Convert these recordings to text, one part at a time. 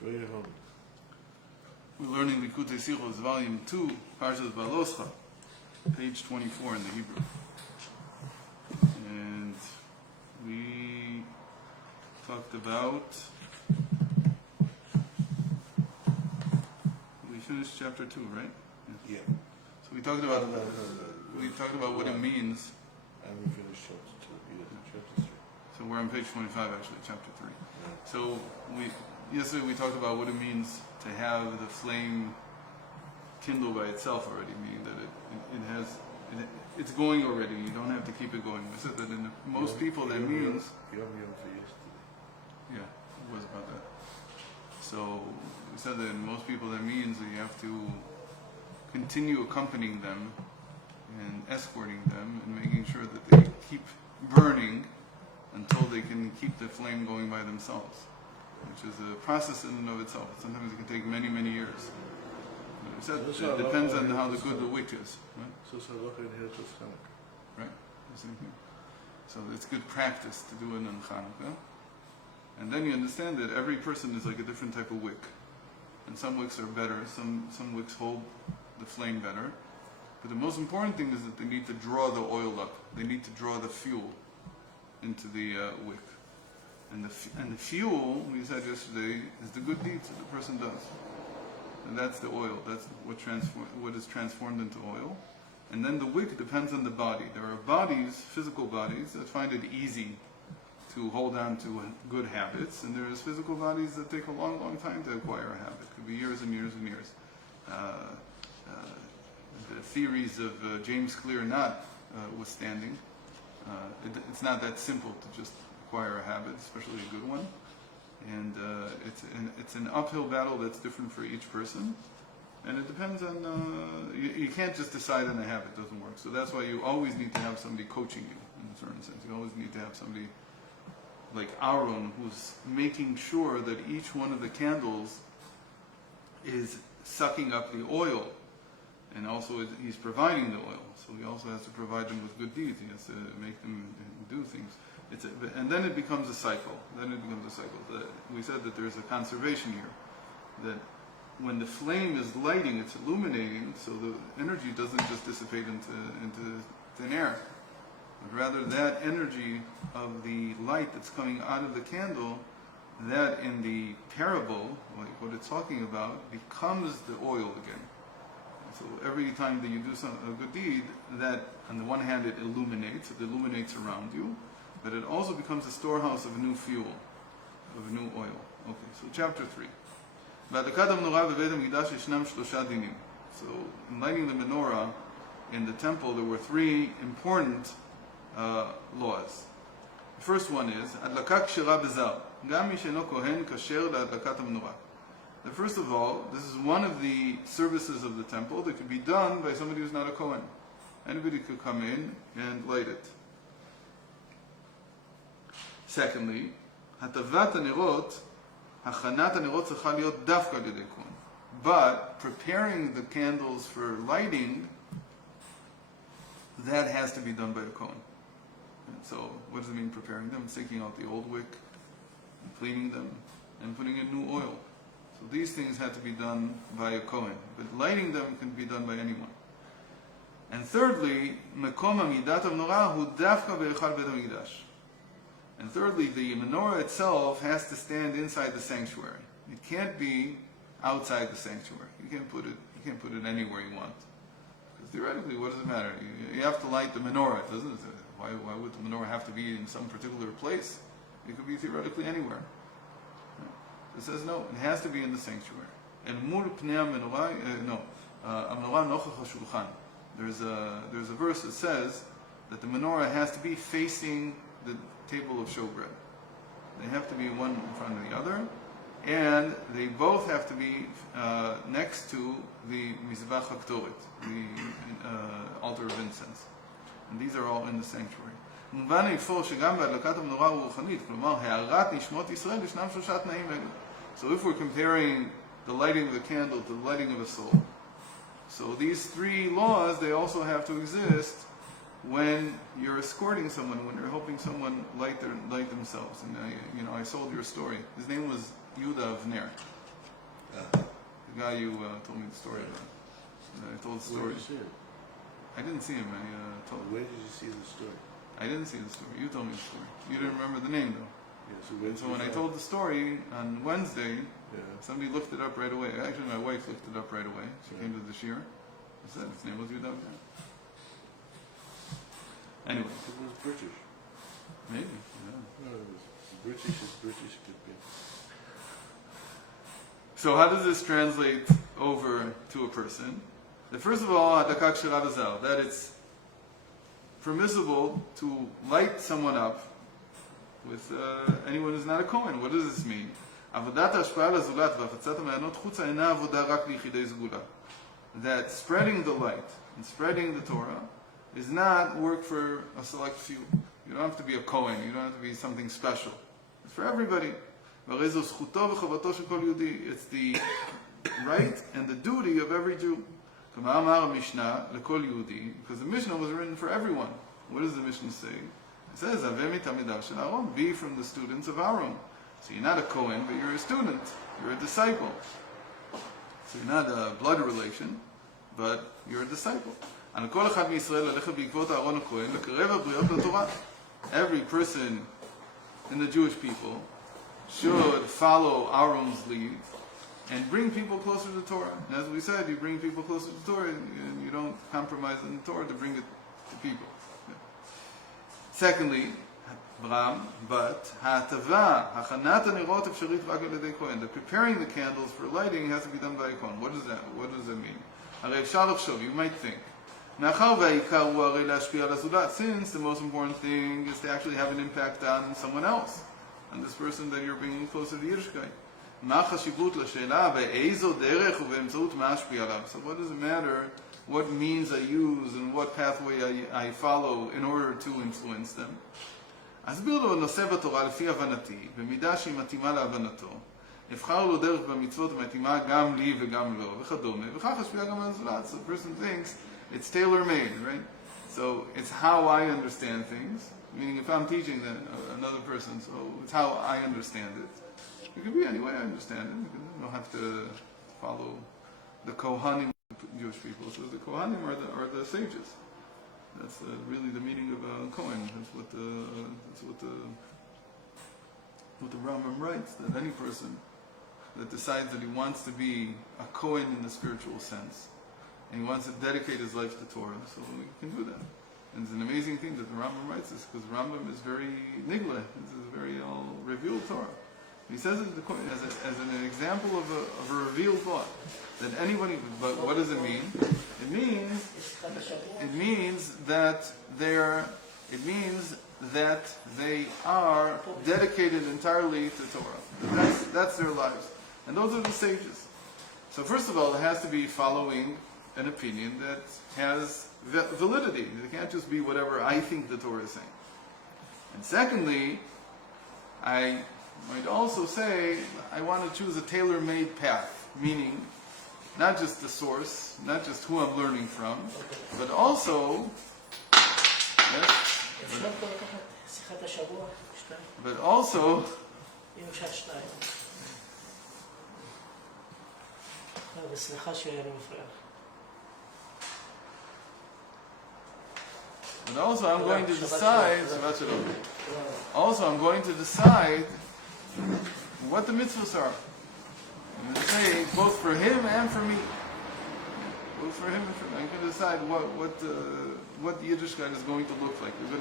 Very hard. We're learning Likkutei Sichot, volume 2, Parshas Beha'alotcha, page 24 in the Hebrew. And we talked about, we finished chapter 2, right? Yeah. So we talked about what it means. And we finished chapter 2. Yeah, chapter 3. So we're on page 25 actually, chapter 3. So yesterday we talked about what it means to have the flame kindle by itself already, meaning that it's going already. You don't have to keep it going. We said that in most people that means. Yom for yesterday. Yeah, it was about that. So we said that in most people that means that you have to continue accompanying them and escorting them and making sure that they keep burning until they can keep the flame going by themselves, which is a process in and of itself. Sometimes it can take many, many years. It depends on how good the wick is. Right? So Halacha inherits Chanukah. Right? The same thing. So it's good practice to do it on Chanukah. And then you understand that every person is like a different type of wick. And some wicks are better, some wicks hold the flame better. But the most important thing is that they need to draw the oil up. They need to draw the fuel into the wick. And the fuel, we said yesterday, is the good deeds that the person does. And that's the oil. That's what is transformed into oil. And then the wick depends on the body. There are bodies, physical bodies, that find it easy to hold on to good habits. And there's physical bodies that take a long, long time to acquire a habit. It could be years and years and years. The theories of James Clear notwithstanding, it's not that simple to just acquire a habit, especially a good one. And it's an uphill battle that's different for each person. And it depends on, you can't just decide on a habit, it doesn't work. So that's why you always need to have somebody coaching you, in a certain sense. You always need to have somebody like Aaron, who's making sure that each one of the candles is sucking up the oil. And also he's providing the oil. So he also has to provide them with good deeds. He has to make them do things. And then it becomes a cycle. We said that there's a conservation here. That when the flame is lighting, it's illuminating, so the energy doesn't just dissipate into thin air. But rather that energy of the light that's coming out of the candle, that in the parable, like what it's talking about, becomes the oil again. So every time that you do a good deed, that on the one hand it illuminates around you, but it also becomes a storehouse of new fuel, of new oil. Okay, so chapter 3. So in lighting the menorah in the temple, there were 3 important laws. The first one is, first of all, this is one of the services of the temple that could be done by somebody who's not a Kohen. Anybody could come in and light it. Secondly, hatavat hanerot, hachanat hanerot tzricha liot dafka al yedei kohen. But preparing the candles for lighting, that has to be done by the Kohen. And so, what does it mean preparing them? It's taking out the old wick, and cleaning them, and putting in new oil. So these things had to be done by a Kohen, but lighting them can be done by anyone. And thirdly, mekom hamidat menorah hu dafka beichal beit hamikdash. And thirdly, the menorah itself has to stand inside the sanctuary. It can't be outside the sanctuary. You can't put it anywhere you want. Because theoretically, what does it matter? You have to light the menorah, doesn't it? Why would the menorah have to be in some particular place? It could be theoretically anywhere. It says no, it has to be in the sanctuary. And mul pnei menorah, menorah nochach hashulchan. There's a verse that says that the menorah has to be facing the table of showbread. They have to be one in front of the other, and they both have to be next to the mizbach haktoret, the altar of incense. And these are all in the sanctuary. So if we're comparing the lighting of the candle to the lighting of a soul, so these 3 laws, they also have to exist when you're escorting someone, when you're helping someone light themselves. And I sold your story. His name was Yuda of Ner. The guy you told me the story about. I told the Where story. did you see it? I didn't see him. I told. Where did you see the story? I didn't see the story. You told me the story. You didn't remember the name though. Yeah, so where And did so you when I find told the story on Wednesday, Yeah. somebody looked it up right away. Actually, my wife looked it up right away. She came to the shir. I said his name was Yudav. Anyway, It was British. maybe. Yeah. No, it was British as British could be. So how does this translate over to a person? That first of all, that it's permissible to light someone up with anyone who's not a Kohen. What does this mean? That spreading the light and spreading the Torah is not work for a select few. You don't have to be a Kohen. You don't have to be something special. It's for everybody. It's the right and the duty of every Jew. Because the Mishnah was written for everyone. What does the Mishnah say? It says, be from the students of Aaron. So you're not a Kohen, but you're a student. You're a disciple. So you're not a blood relation, but you're a disciple. Every person in the Jewish people should follow Aaron's lead and bring people closer to Torah. And as we said, you bring people closer to Torah, and you don't compromise on the Torah to bring it to people. Yeah. Secondly, but the preparing the candles for lighting has to be done by a Kohen. What does that mean? You might think, since the most important thing is to actually have an impact on someone else, on this person that you're bringing closer to Yiddishkeit. So what does it matter what means I use and what pathway I follow in order to influence them? אסביר לו נושא בתורה לפי הבנתי, במידה שהיא מתאימה להבנתו. אבחר לו דרך במצוות המתאימה גם לי וגם לו, וכדומה, וכך השפיע גם על הזולת. So the person thinks it's tailor-made, right? So it's how I understand things, meaning if I'm teaching another person, so it's how I understand it. It could be any way I understand it. You don't have to follow the Kohanim, Jewish people. So the Kohanim are the sages. That's really the meaning of Kohen. That's what the Rambam writes. That any person that decides that he wants to be a Kohen in the spiritual sense, and he wants to dedicate his life to Torah, so he can do that. And it's an amazing thing that the Rambam writes this, because Rambam is very nigla. This is very revealed Torah. He says it as an example of a revealed thought that anybody. But what does it mean? It means that they are dedicated entirely to Torah. That's their lives, and those are the sages. So first of all, it has to be following an opinion that has validity. It can't just be whatever I think the Torah is saying. And secondly, I might also say I want to choose a tailor-made path, meaning not just the source, not just who I'm learning from, but also, yes, but also, I'm going to decide. Also, I'm going to decide what the mitzvahs are. I'm going to say both for him and for me. Both for him and for me. I'm going to decide what the Yiddishkeit is going to look like. We're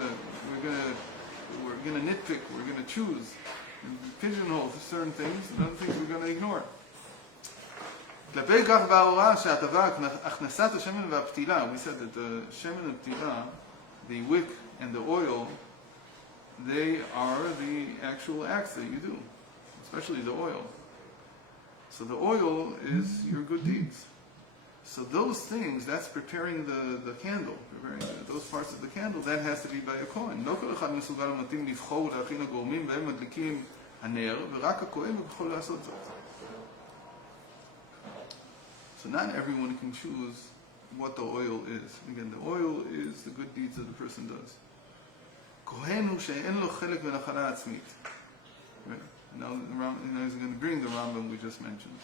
going to nitpick. We're going to choose, and pigeonhole certain things, and other things we're going to ignore. We said that the shemen and ptila, the wick and the oil, they are the actual acts that you do, especially the oil. So the oil is your good deeds. So those things, that's preparing the candle, preparing those parts of the candle, that has to be by a Kohen. So not everyone can choose what the oil is. Again, the oil is the good deeds that the person does. Kohen hu she'en lo chelek v'nachala atzmit. Right? Now he's going to bring the Rambam we just mentioned.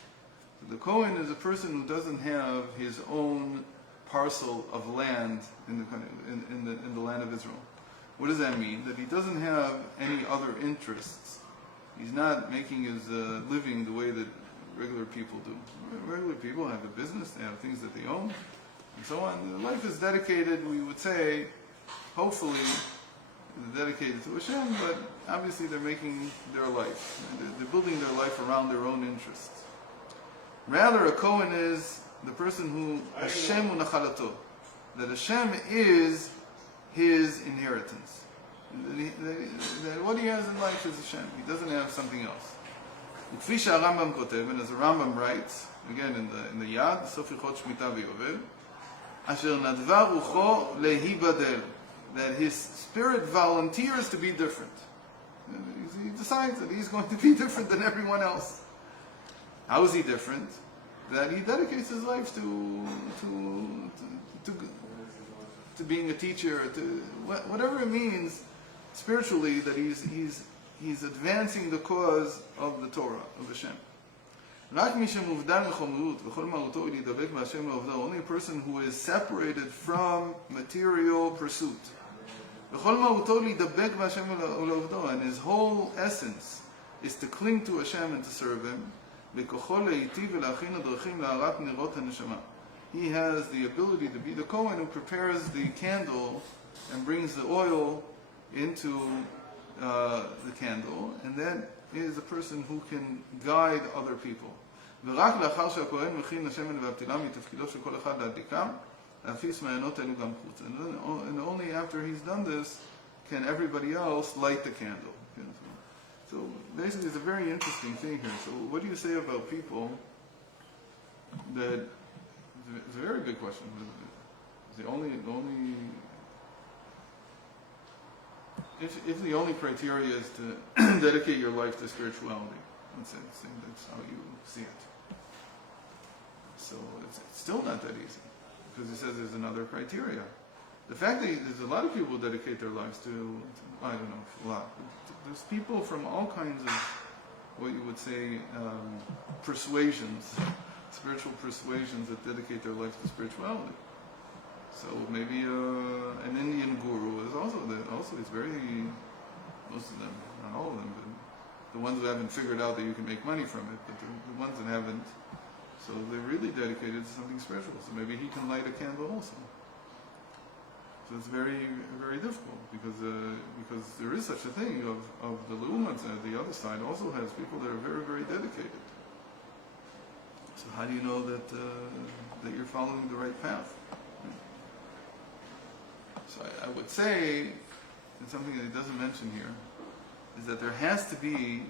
The Kohen is a person who doesn't have his own parcel of land in the land of Israel. What does that mean? That he doesn't have any other interests. He's not making his living the way that regular people do. Regular people have a business, they have things that they own, and so on. Their life is dedicated, we would say, hopefully, dedicated to Hashem, but obviously they're making their life. They're building their life around their own interests. Rather, a Kohen is the person who Hashem unachalato, that Hashem is his inheritance. That what he has in life is Hashem. He doesn't have something else. וכפי שהרמב"ם כותב, and as the Rambam writes, again in the Yad, Sichot Shmita v'Yovel, אשר נדבה רוחו להיבדל, that his spirit volunteers to be different. He decides that he's going to be different than everyone else. How is he different? That he dedicates his life to being a teacher, to whatever it means spiritually, that he's advancing the cause of the Torah, of Hashem. Only a person who is separated from material pursuit. And his whole essence is to cling to Hashem and to serve Him. He has the ability to be the Kohen who prepares the candle and brings the oil into the candle, and that is a person who can guide other people. And only after he's done this can everybody else light the candle. So basically it's a very interesting thing here. So what do you say about people that, it's a very good question, the only if the only criteria is to dedicate your life to spirituality, let's say that's how you see it. So it's still not that easy, because he says there's another criteria. The fact that there's a lot of people who dedicate their lives to I don't know, a lot. There's people from all kinds of, what you would say, persuasions, spiritual persuasions that dedicate their life to spirituality. So maybe an Indian guru is also he's very, most of them, not all of them, but the ones who haven't figured out that you can make money from it, but the ones that haven't, so they're really dedicated to something spiritual. So maybe he can light a candle also. So it's very, very difficult, because there is such a thing of the Leumas, the other side also has people that are very, very dedicated. So how do you know that you're following the right path? So I would say, and something that he doesn't mention here, is that there has to be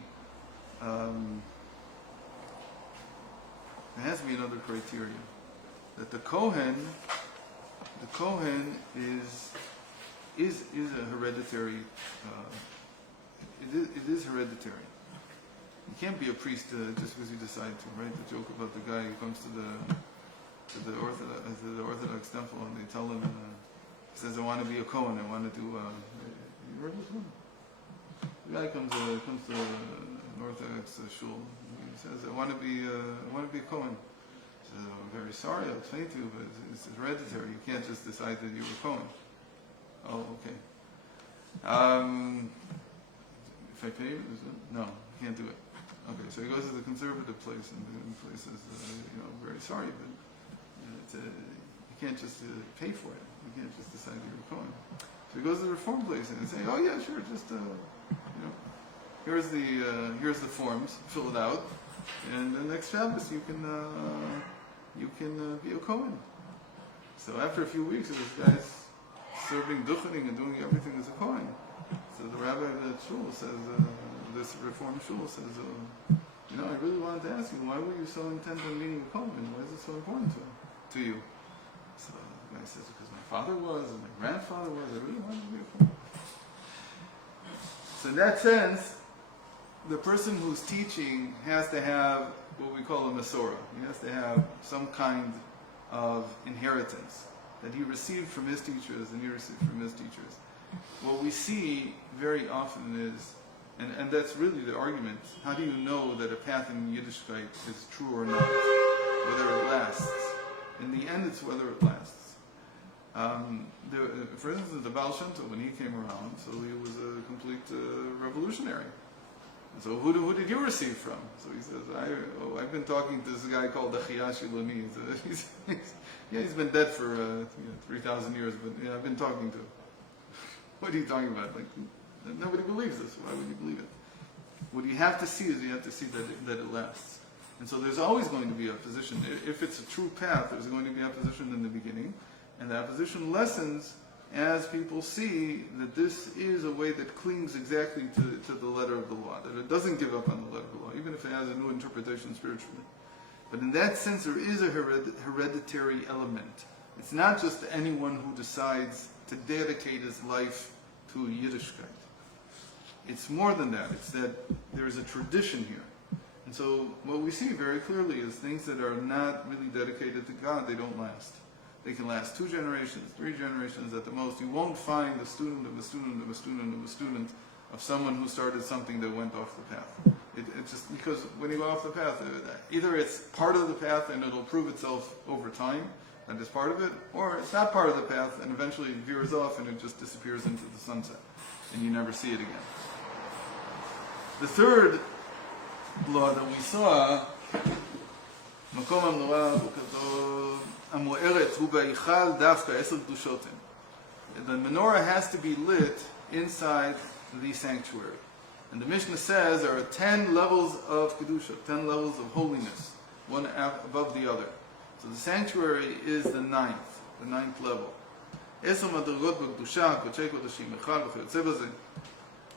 another criteria. That the Kohen is a hereditary. It is hereditary. You can't be a priest just because you decide to. Right? The joke about the guy who comes to the Orthodox temple and they tell him. He says, I want to be a Kohen, I want to do, you heard this one? The guy comes to an Orthodox shul, he says, I want to be a Kohen. He says, I'm very sorry, I'll explain to you, but it's hereditary, you can't just decide that you're a Kohen. Oh, okay. If I pay you, no, you can't do it. Okay, so he goes to the conservative place, and the place says, very sorry, but you can't just pay for it. You can't just decide that you're a Kohen. So he goes to the reform place and say, oh yeah, sure, just here's the forms, fill it out, and the next Shabbos you can be a Kohen. So after a few weeks, this guy's serving duchening and doing everything as a Kohen. So the rabbi of the shul says, this reform shul says, I really wanted to ask you, why were you so intent on meeting a Kohen? Why is it so important to you? So the guy says, because my father was, and my grandfather was, I really wanted to be a Kohen. So in that sense, the person who's teaching has to have what we call a Masorah. He has to have some kind of inheritance that he received from his teachers and he received from his teachers. What we see very often is And that's really the argument. How do you know that a path in Yiddishkeit is true or not? Whether it lasts. In the end, it's whether it lasts. For instance, the Baal Shem Tov, when he came around, so he was a complete revolutionary. So who did you receive from? So he says, I've been talking to this guy called Achiyashi Lami. He's been dead for 3,000 years, but I've been talking to him. What are you talking about? Like, nobody believes this. Why would you believe it? What you have to see is you have to see that it lasts. And so there's always going to be opposition. If it's a true path, there's going to be opposition in the beginning. And the opposition lessens as people see that this is a way that clings exactly to the letter of the law, that it doesn't give up on the letter of the law, even if it has a new interpretation spiritually. But in that sense, there is a hereditary element. It's not just anyone who decides to dedicate his life to Yiddishkeit. It's more than that. It's that there is a tradition here. And so what we see very clearly is things that are not really dedicated to God, they don't last. They can last 2 generations, 3 generations at the most. You won't find a student of a student of a student of a student of someone who started something that went off the path. It's just because when you go off the path, either it's part of the path and it'll prove itself over time, that is part of it, or it's not part of the path and eventually it veers off and it just disappears into the sunset and you never see it again. The third law that we saw, מקום המנורה וכתוב המוארת הוא בהיכל דווקא 10 קדושות הן. The menorah has to be lit inside the sanctuary. And the Mishnah says there are 10 levels of kedusha, 10 levels of holiness, one above the other. So the sanctuary is the ninth level. 10 מדרגות בקדושה, קודשי קודשים, אחד וכיוצא בזה.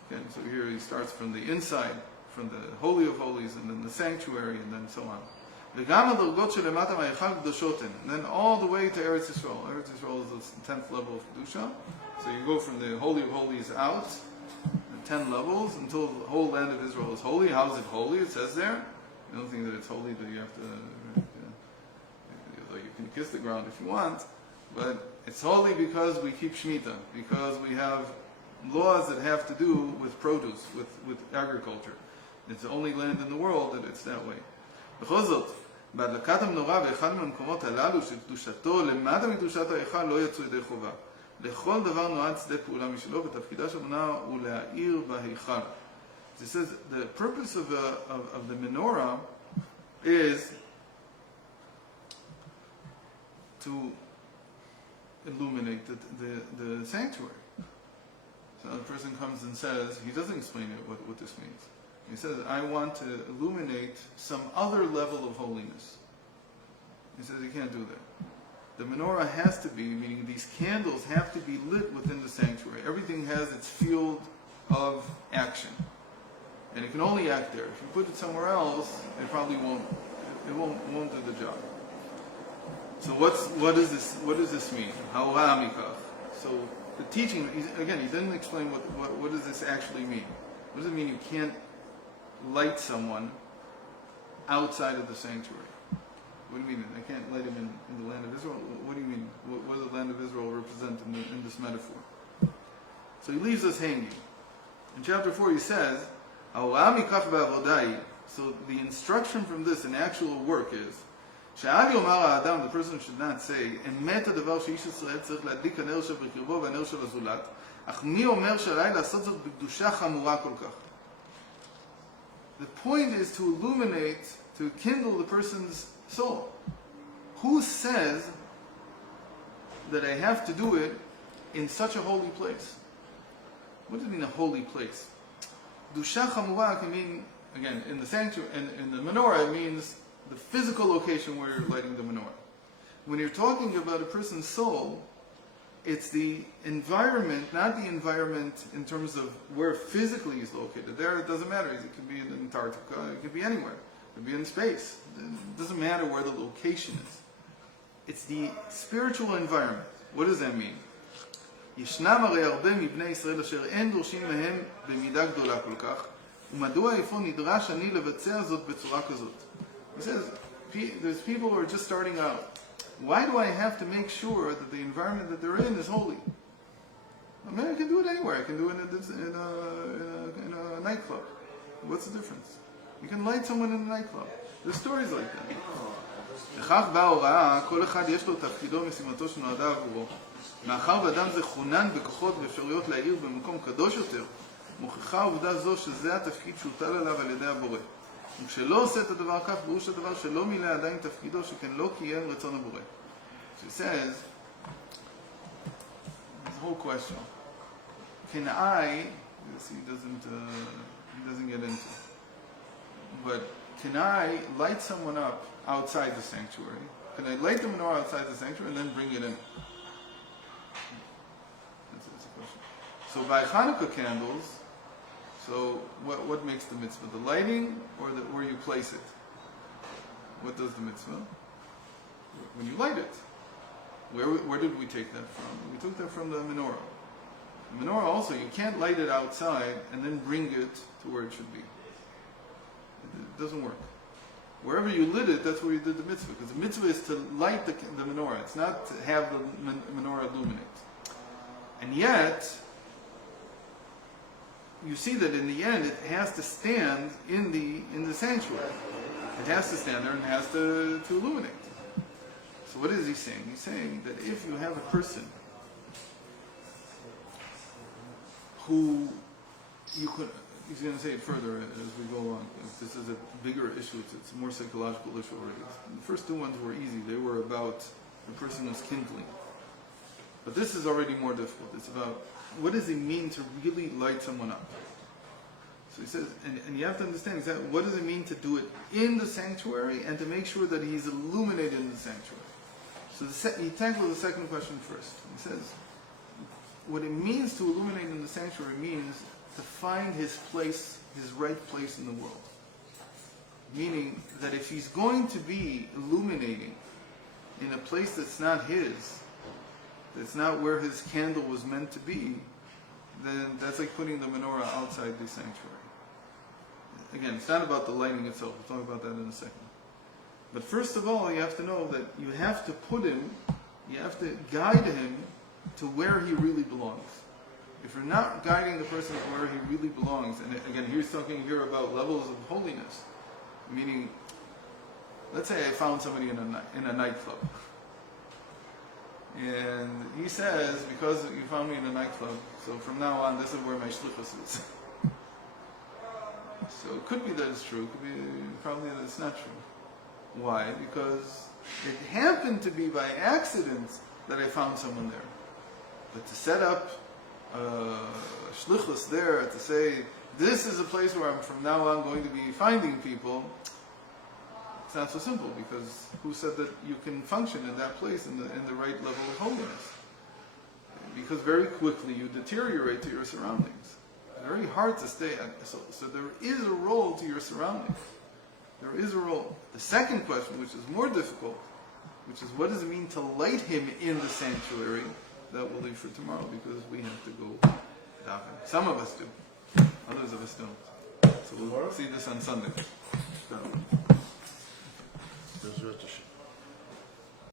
Okay, so here he starts from the inside, from the Holy of Holies, and then the sanctuary, and then so on. וגם הדרגות שלמטה מהיכל קדושות הן. And then all the way to Eretz Yisrael. Eretz Yisrael is the 10th level of kedusha. So you go from the Holy of Holies out, 10 levels, until the whole land of Israel is holy. How is it holy? It says there. You don't think that it's holy that you have to... you can kiss the ground if you want, but it's holy because we keep Shemitah, because we have laws that have to do with produce, with agriculture. It's the only land in the world that it's that way. בכל זאת, בהדלקת המנורה באחד מהמקומות הללו של קדושתו, למטה מקדושת ההיכל לא יצאו ידי חובה. לכל דבר נועד שדה פעולה משלו, ותפקידה של המנורה הוא להאיר בהיכל. It says the purpose of the menorah is to illuminate the sanctuary. So the person comes and says, he doesn't explain it what this means. He says, I want to illuminate some other level of holiness. He says, you can't do that. The menorah has to be, meaning these candles have to be lit within the sanctuary. Everything has its field of action. And it can only act there. If you put it somewhere else, it probably won't do the job. So what does this mean? So the teaching, again, he didn't explain what does this actually mean. What does it mean you can't light someone outside of the sanctuary? What do you mean? I can't light him in the land of Israel? What do you mean? What does the land of Israel represent in this metaphor? So he leaves us hanging. In chapter 4 he says, so the instruction from this in actual work is, the person should not say, אמת הדבר שאיש ישראל צריך להדליק הנר שבקרבו והנר של הזולת, אך מי אומר שעליי לעשות זאת בקדושה חמורה כל כך? The point is to illuminate, to kindle the person's soul. Who says that I have to do it in such a holy place? What does it mean a holy place? Kedusha chamura can mean, again, in the sanctuary, in the menorah, it means the physical location where you're lighting the menorah. When you're talking about a person's soul, it's the environment, not the environment in terms of where physically he's located. There, it doesn't matter. It could be in Antarctica, it could be anywhere. It could be in space. It doesn't matter where the location is. It's the spiritual environment. What does that mean? ישנם הרי הרבה מבני ישראל אשר אין דורשים מהם במידה גדולה כל כך, ומדוע איפה נדרש אני לבצע זאת בצורה כזאת? He says, there's people who are just starting out. Why do I have to make sure that the environment that they're in is holy? I mean, I can do it anywhere. I can do it in a nightclub. What's the difference? You can light someone in a nightclub. There's stories like that. לכך באה ההוראה, כל אחד יש לו תפקידו ומשימתו שנועדה עבורו. מאחר ואדם זה חונן בכוחות ואפשרויות להאיר במקום קדוש יותר, מוכיחה העובדה זו שזה התפקיד שהוטל עליו על ידי הבורא. וכשלא עושה את הדבר כך, פירוש הדבר שלא מילא עדיין תפקידו, שכן לא קיים רצון הבורא. She says, this whole question, can I, this he doesn't get into, but can I light someone up outside the sanctuary? Can I light the menorah outside the sanctuary and then bring it in? That's the question. So by Hanukkah candles, so what makes the mitzvah? The lighting or where you place it? What does the mitzvah? When you light it. Where did we take that from? We took that from the menorah. The menorah also, you can't light it outside and then bring it to where it should be. It doesn't work. Wherever you lit it, that's where you did the mitzvah. Because the mitzvah is to light the menorah. It's not to have the menorah illuminate. And yet, you see that in the end, it has to stand in the sanctuary. It has to stand there and has to illuminate. So what is he saying? He's saying that if you have a person who you could, he's going to say it further as we go along. This is a bigger issue. It's a more psychological issue already. The first two ones were easy. They were about the person who's kindling. But this is already more difficult. It's about what does it mean to really light someone up? So he says, and you have to understand exactly what does it mean to do it in the sanctuary and to make sure that he's illuminated in the sanctuary. So he tackles the second question first. He says, what it means to illuminate in the sanctuary means to find his place, his right place in the world. Meaning that if he's going to be illuminating in a place that's not his, that's not where his candle was meant to be, then that's like putting the menorah outside the sanctuary. Again, it's not about the lighting itself. We'll talk about that in a second. But first of all, you have to know that you have to put him, you have to guide him to where he really belongs. If you're not guiding the person to where he really belongs, and again, he's talking here about levels of holiness, meaning, let's say I found somebody in a nightclub. And he says, because you found me in a nightclub, so from now on, this is where my shlichus is. So it could be that it's true, it could be probably that it's not true. Why? Because it happened to be by accident that I found someone there. But to set up shlichus there, to say, this is a place where I'm from now on going to be finding people, it's not so simple, because who said that you can function in that place in the right level of holiness? Because very quickly you deteriorate to your surroundings. It's very hard to stay. So there is a role to your surroundings. There is a role. The second question, which is more difficult, which is what does it mean to light him in the sanctuary, that we'll leave for tomorrow, because we have to go daven. Some of us do. Others of us don't. So we'll see this on Sunday. Bezrat Hashem.